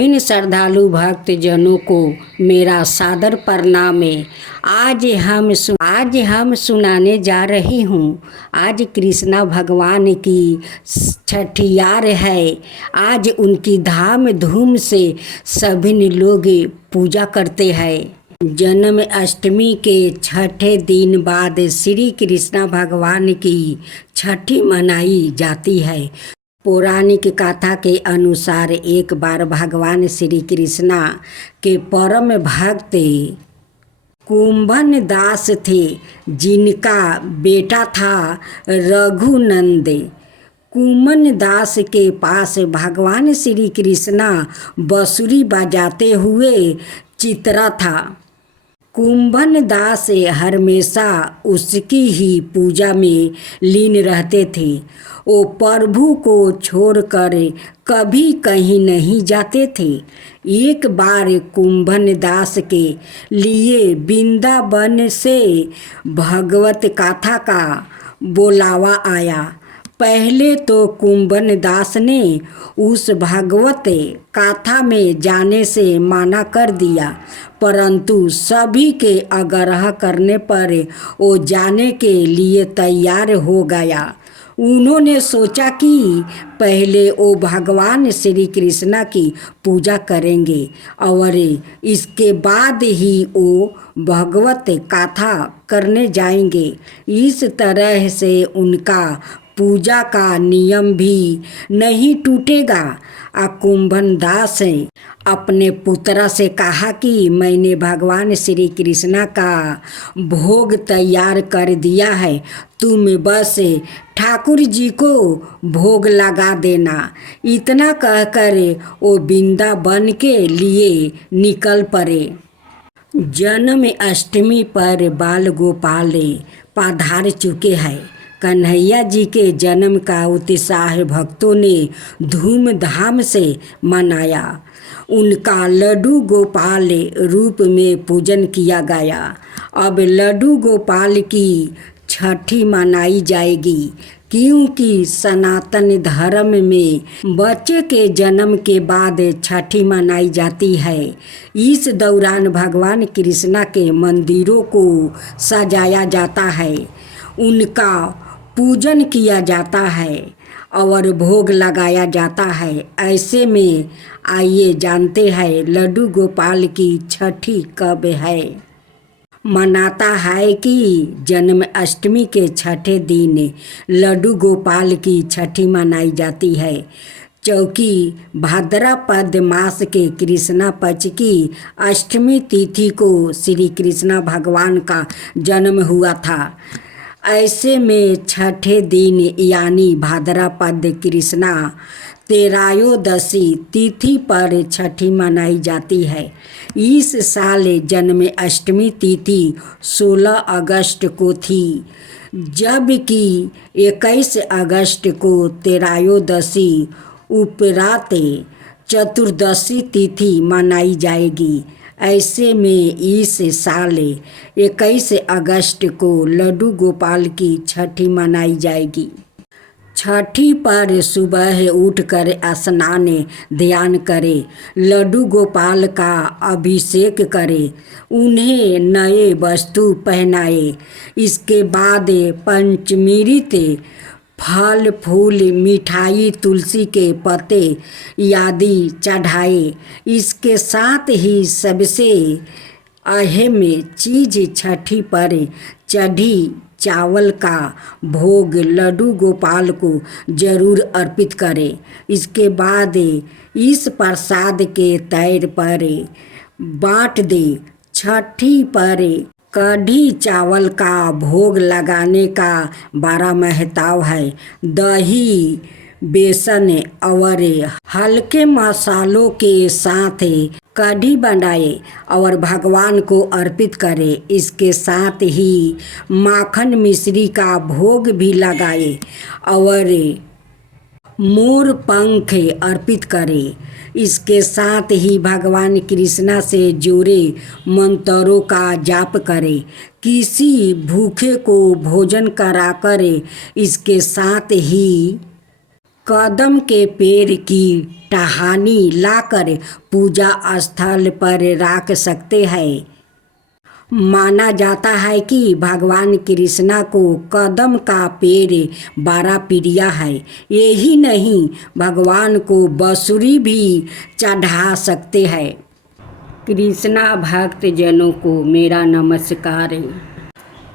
इन श्रद्धालु भक्त जनों को मेरा सादर प्रणाम है। आज हम सुनाने जा रही हूँ। आज कृष्णा भगवान की छठियार है। आज उनकी धाम धूम से सभी लोग पूजा करते हैं। जन्म अष्टमी के छठे दिन बाद श्री कृष्णा भगवान की छठी मनाई जाती है। पौराणिक कथा के अनुसार एक बार भगवान श्री कृष्णा के परम भक्त कुंभन दास थे, जिनका बेटा था रघुनंद। कुंभन दास के पास भगवान श्री कृष्णा बांसुरी बजाते हुए चितरा था। कुंभन दास हमेशा उसकी ही पूजा में लीन रहते थे। वो प्रभु को छोड़कर कभी कहीं नहीं जाते थे। एक बार कुंभन दास के लिए वृंदावन से भगवत कथा का बुलावा आया। पहले तो कुंभन दास ने उस भगवत कथा में जाने से मना कर दिया, परंतु सभी के आग्रह करने पर वो जाने के लिए तैयार हो गया। उन्होंने सोचा कि पहले वो भगवान श्री कृष्णा की पूजा करेंगे और इसके बाद ही वो भगवत कथा करने जाएंगे। इस तरह से उनका पूजा का नियम भी नहीं टूटेगा। कुंभन दास अपने पुत्र से कहा कि मैंने भगवान श्री कृष्णा का भोग तैयार कर दिया है, तुम बस ठाकुर जी को भोग लगा देना। इतना कहकर वो वृंदावन के लिए निकल पड़े। जन्म अष्टमी पर बाल गोपाल पधार चुके हैं। कन्हैया जी के जन्म का उत्साह भक्तों ने धूमधाम से मनाया। उनका लड्डू गोपाल रूप में पूजन किया गया। अब लड्डू गोपाल की छठी मनाई जाएगी, क्योंकि सनातन धर्म में बच्चे के जन्म के बाद छठी मनाई जाती है। इस दौरान भगवान कृष्णा के मंदिरों को सजाया जाता है, उनका पूजन किया जाता है और भोग लगाया जाता है। ऐसे में आइए जानते हैं लड्डू गोपाल की छठी कब है। मनाता है कि जन्म अष्टमी के छठे दिन लड्डू गोपाल की छठी मनाई जाती है, क्योंकि भाद्रपद मास के कृष्णा पक्ष की अष्टमी तिथि को श्री कृष्णा भगवान का जन्म हुआ था। ऐसे में छठे दिन यानी भाद्रपद कृष्णा त्रयोदशी तिथि पर छठी मनाई जाती है। इस साल जन्म अष्टमी तिथि 16 अगस्त को थी, जबकि 21 अगस्त को त्रयोदशी उपरांत चतुर्दशी तिथि मनाई जाएगी। ऐसे में इस साल 21 अगस्त को लड्डू गोपाल की छठी मनाई जाएगी। छठी पर सुबह उठकर स्नान ध्यान करें, लड्डू गोपाल का अभिषेक करें, उन्हें नए वस्तु पहनाए। इसके बाद पंचमृत फल फूल मिठाई तुलसी के पत्ते आदि चढ़ाए। इसके साथ ही सबसे अहम चीज छठी पर चढ़ी चावल का भोग लड्डू गोपाल को जरूर अर्पित करें। इसके बाद इस प्रसाद के तैर पर बांट दे। छठी पर कढ़ी चावल का भोग लगाने का बड़ा महत्व है। दही, बेसन और हल्के मसालों के साथ कढ़ी बनाए और भगवान को अर्पित करें। इसके साथ ही माखन मिश्री का भोग भी लगाए और मोर पंख अर्पित करें। इसके साथ ही भगवान कृष्णा से जुड़े मंत्रों का जाप करें। किसी भूखे को भोजन कराकर इसके साथ ही कदम के पेड़ की टहनी लाकर पूजा स्थल पर रख सकते हैं। माना जाता है कि भगवान कृष्णा को कदम का पेड़ बड़ा प्रिय है। यही नहीं, भगवान को बांसुरी भी चढ़ा सकते हैं। कृष्णा भक्त जनों को मेरा नमस्कार।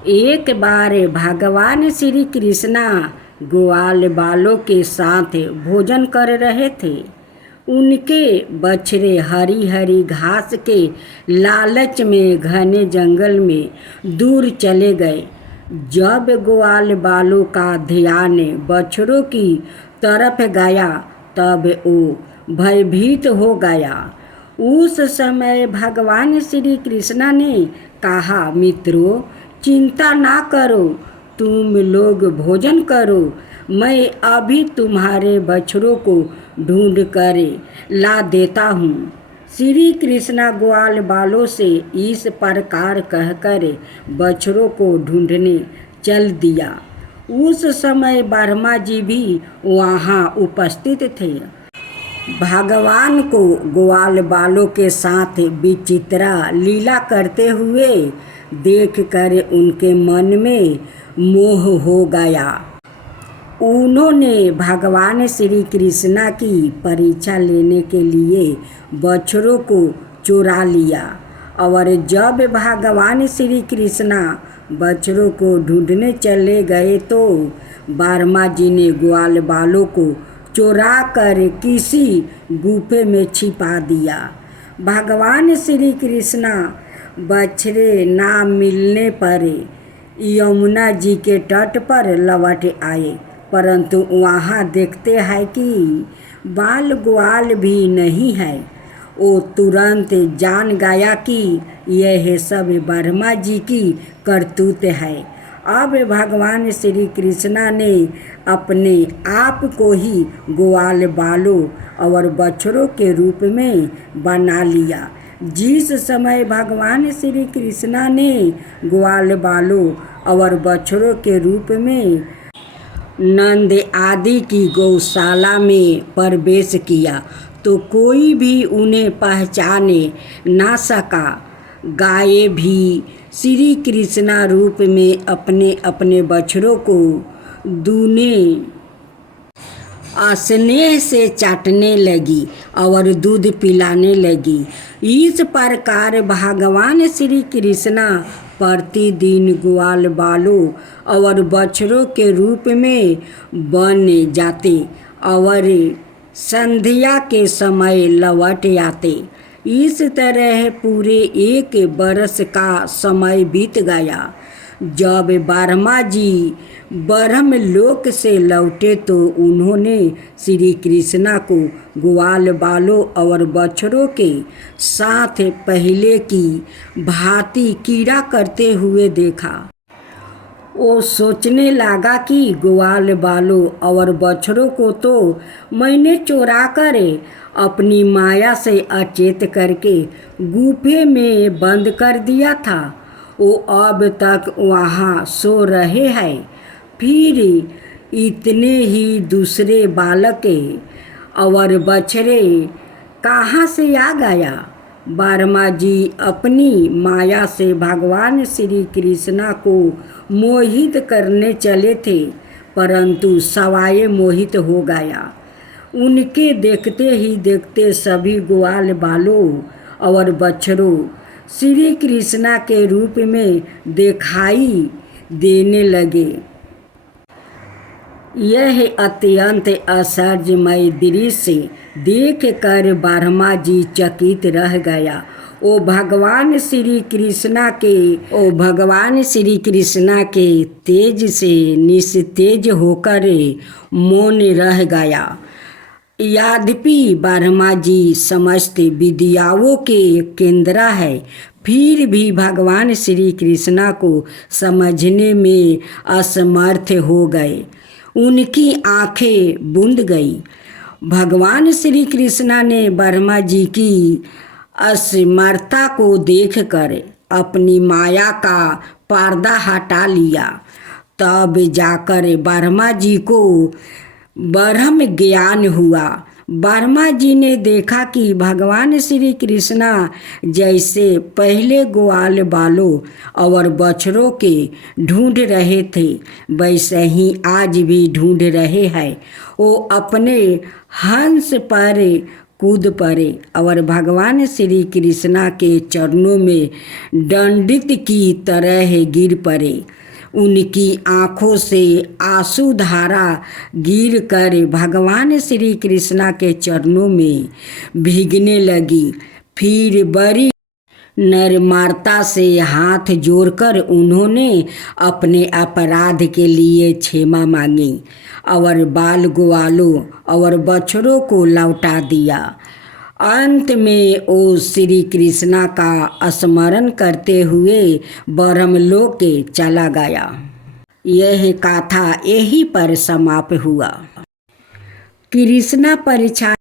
एक बार भगवान श्री कृष्णा ग्वाल बालों के साथ भोजन कर रहे थे। उनके बछड़े हरी हरी घास के लालच में घने जंगल में दूर चले गए। जब ग्वाल बालों का ध्यान बछड़ों की तरफ गया तब वो भयभीत हो गया। उस समय भगवान श्री कृष्णा ने कहा, मित्रों, चिंता ना करो, तुम लोग भोजन करो, मैं अभी तुम्हारे बछड़ों को ढूंढ कर ला देता हूँ। श्री कृष्णा ग्वाल बालों से इस प्रकार कहकर बछड़ों को ढूंढने चल दिया। उस समय ब्रह्मा जी भी वहाँ उपस्थित थे। भगवान को ग्वाल बालों के साथ विचित्र लीला करते हुए देखकर उनके मन में मोह हो गया। उन्होंने भगवान श्री कृष्णा की परीक्षा लेने के लिए बछड़ों को चुरा लिया और जब भगवान श्री कृष्णा बछड़ों को ढूंढने चले गए तो ब्रह्मा जी ने ग्वाल बालों को चुरा कर किसी गुफे में छिपा दिया। भगवान श्री कृष्णा बछड़े ना मिलने पर यमुना जी के तट पर लौट आए, परंतु वहाँ देखते हैं कि बाल ग्वाल भी नहीं है। वो तुरंत जान गया कि यह सब ब्रह्मा जी की करतूत है। अब भगवान श्री कृष्णा ने अपने आप को ही ग्वाल बालों और बछड़ों के रूप में बना लिया। जिस समय भगवान श्री कृष्णा ने ग्वाल बालों और बछड़ों के रूप में नंद आदि की गौशाला में प्रवेश किया तो कोई भी उन्हें पहचाने ना सका। गायें भी श्री कृष्णा रूप में अपने अपने बछड़ों को दूने स्नेह से चाटने लगी और दूध पिलाने लगी। इस प्रकार भगवान श्री कृष्णा प्रतिदिन ग्वाल बालों और बछड़ों के रूप में बन जाते और संध्या के समय लौट आते। इस तरह पूरे 1 बरस का समय बीत गया। जब ब्रह्मा जी ब्रह्मलोक से लौटे तो उन्होंने श्री कृष्णा को ग्वाल बालों और बछड़ों के साथ पहले की भांति कीड़ा करते हुए देखा। वो सोचने लगा कि ग्वाल बालों और बछड़ों को तो मैंने चुरा कर अपनी माया से अचेत करके गुफे में बंद कर दिया था। वो अब तक वहाँ सो रहे हैं। फिर इतने ही दूसरे बालक और बछड़े कहाँ से आ गया। ब्रह्मा जी अपनी माया से भगवान श्री कृष्णा को मोहित करने चले थे, परंतु सवाए मोहित हो गया। उनके देखते ही देखते सभी ग्वाल बालों और बछड़ों श्री कृष्णा के रूप में दिखाई देने लगे। यह अत्यंत आश्चर्यमय दृश्य देख कर ब्रह्मा जी चकित रह गया। ओ भगवान श्री कृष्णा के तेज से निस्तेज होकर मौन रह गया। यद्यपि ब्रह्मा जी समस्त विद्याओं के केंद्र है, फिर भी भगवान श्री कृष्णा को समझने में असमर्थ हो गए। उनकी आंखें बूंद गई। भगवान श्री कृष्णा ने ब्रह्मा जी की असमर्थता को देखकर अपनी माया का पर्दा हटा लिया। तब जाकर ब्रह्मा जी को ब्रह्म ज्ञान हुआ। वर्मा जी ने देखा कि भगवान श्री कृष्णा जैसे पहले ग्वाल बालों और बछड़ों के ढूंढ रहे थे वैसे ही आज भी ढूंढ रहे हैं। वो अपने हंस पर कूद पड़े और भगवान श्री कृष्णा के चरणों में दंडित की तरह गिर पड़े। उनकी आँखों से आंसू धारा गिर कर भगवान श्री कृष्णा के चरणों में भीगने लगी। फिर बड़ी नम्रता से हाथ जोड़कर उन्होंने अपने अपराध के लिए क्षमा मांगी और बाल ग्वालों और बछड़ों को लौटा दिया। अंत में वो श्री कृष्णा का स्मरण करते हुए ब्रह्मलोक चला गया। यह कथा यहीं पर समाप्त हुआ। कृष्णा परीक्षा